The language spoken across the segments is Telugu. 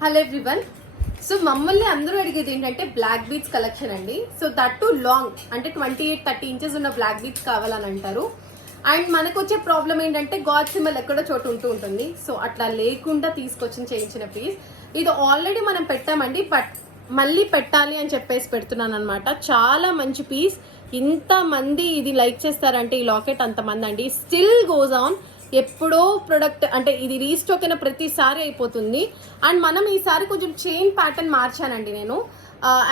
Hello everyone. సో మమ్మల్ని అందరూ అడిగేది ఏంటంటే బ్లాక్ బీడ్స్ కలెక్షన్ అండి. సో దట్ టు లాంగ్ అంటే 28-30 ఇంచెస్ ఉన్న బ్లాక్ బీడ్స్ కావాలని అంటారు. అండ్ మనకు వచ్చే ప్రాబ్లం ఏంటంటే గాడ్ సింబల్ ఎక్కడో చోటు ఉంటుంది. సో అట్లా లేకుండా తీసుకొచ్చి చేయించిన పీస్ ఇది ఆల్రెడీ మనం పెట్టామండి, బట్ మళ్ళీ పెట్టాలి అని చెప్పేసి పెడుతున్నాను అనమాట. చాలా మంచి పీస్. ఇంత మంది ఇది లైక్ చేస్తారంటే ఈ లాకెట్ అంతమంది అండి. Still goes on. ఎప్పుడో ప్రొడక్ట్ అంటే ఇది రీస్టాక్ అయిన ప్రతిసారి అయిపోతుంది. అండ్ మనం ఈసారి కొంచెం చైన్ ప్యాటర్న్ మార్చానండి నేను.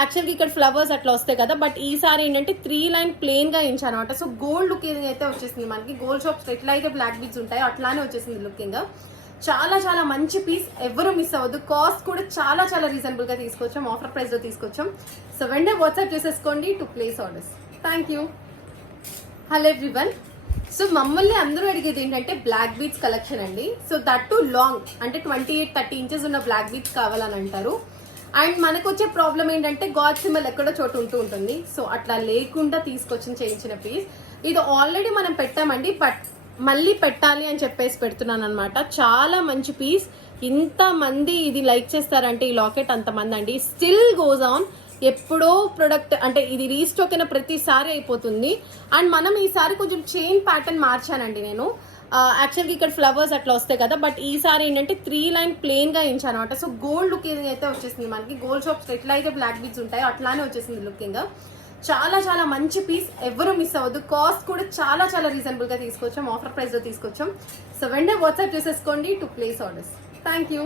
యాక్చువల్గా ఇక్కడ ఫ్లవర్స్ అట్లా వస్తాయి కదా, బట్ ఈసారి ఏంటంటే 3 లైన్ ప్లెయిన్ గా ఇచ్చాను అనమాట. సో గోల్డ్ లుకింగ్ అయితే వచ్చేసింది మనకి. గోల్డ్ షాప్స్ ఎట్లా అయితే బ్లాక్ బీడ్స్ ఉంటాయో అట్లానే వచ్చేసింది లుకింగ్. చాలా చాలా మంచి పీస్, ఎవరు మిస్ అవ్వద్దు. కాస్ట్ కూడా చాలా చాలా రీజనబుల్ గా తీసుకొచ్చాం, ఆఫర్ ప్రైస్ లో తీసుకొచ్చాం. సో వెంటనే వాట్సాప్ చేసేసుకోండి to place orders. Thank you. Hello everyone. So మమ్మల్ని అందరూ అడిగేది ఏంటంటే బ్లాక్ బీడ్స్ కలెక్షన్ అండి. సో దట్ టు లాంగ్ అంటే 28-30 ఇంచెస్ ఉన్న బ్లాక్ బీడ్స్ కావాలని అంటారు. అండ్ మనకు వచ్చే ప్రాబ్లం ఏంటంటే గాడ్ సింబల్ ఎక్కడో చోటు ఉంటుంది. సో అట్లా లేకుండా తీసుకొచ్చి చేయించిన పీస్ ఇది ఆల్రెడీ మనం పెట్టామండి, బట్ మళ్ళీ పెట్టాలి అని చెప్పేసి పెడుతున్నాను అనమాట. చాలా మంచి పీస్. ఇంత మంది ఇది లైక్ చేస్తారంటే ఈ లాకెట్ అంతమంది అండి. Still goes on. ఎప్పుడో ప్రొడక్ట్ అంటే ఇది రీస్టాక్ అయిన ప్రతిసారి అయిపోతుంది. అండ్ మనం ఈసారి కొంచెం చైన్ ప్యాటర్న్ మార్చానండి నేను. యాక్చువల్గా ఇక్కడ ఫ్లవర్స్ అట్లా వస్తాయి కదా, బట్ ఈసారి ఏంటంటే 3 లైన్ ప్లెయిన్ గా ఇచ్చాను అనమాట. సో గోల్డ్ లుకింగ్ అయితే వచ్చేసింది మనకి. గోల్డ్ షాప్స్ ఎట్లా అయితే బ్లాక్ బీడ్స్ ఉంటాయో అట్లానే వచ్చేసింది లుకింగ్. చాలా చాలా మంచి పీస్, ఎవరు మిస్ అవ్వద్దు. కాస్ట్ కూడా చాలా చాలా రీజనబుల్ గా తీసుకొచ్చాం, ఆఫర్ ప్రైస్ లో తీసుకొచ్చాం. సో వెంటనే వాట్సాప్ చేసేసుకోండి to place orders. Thank you.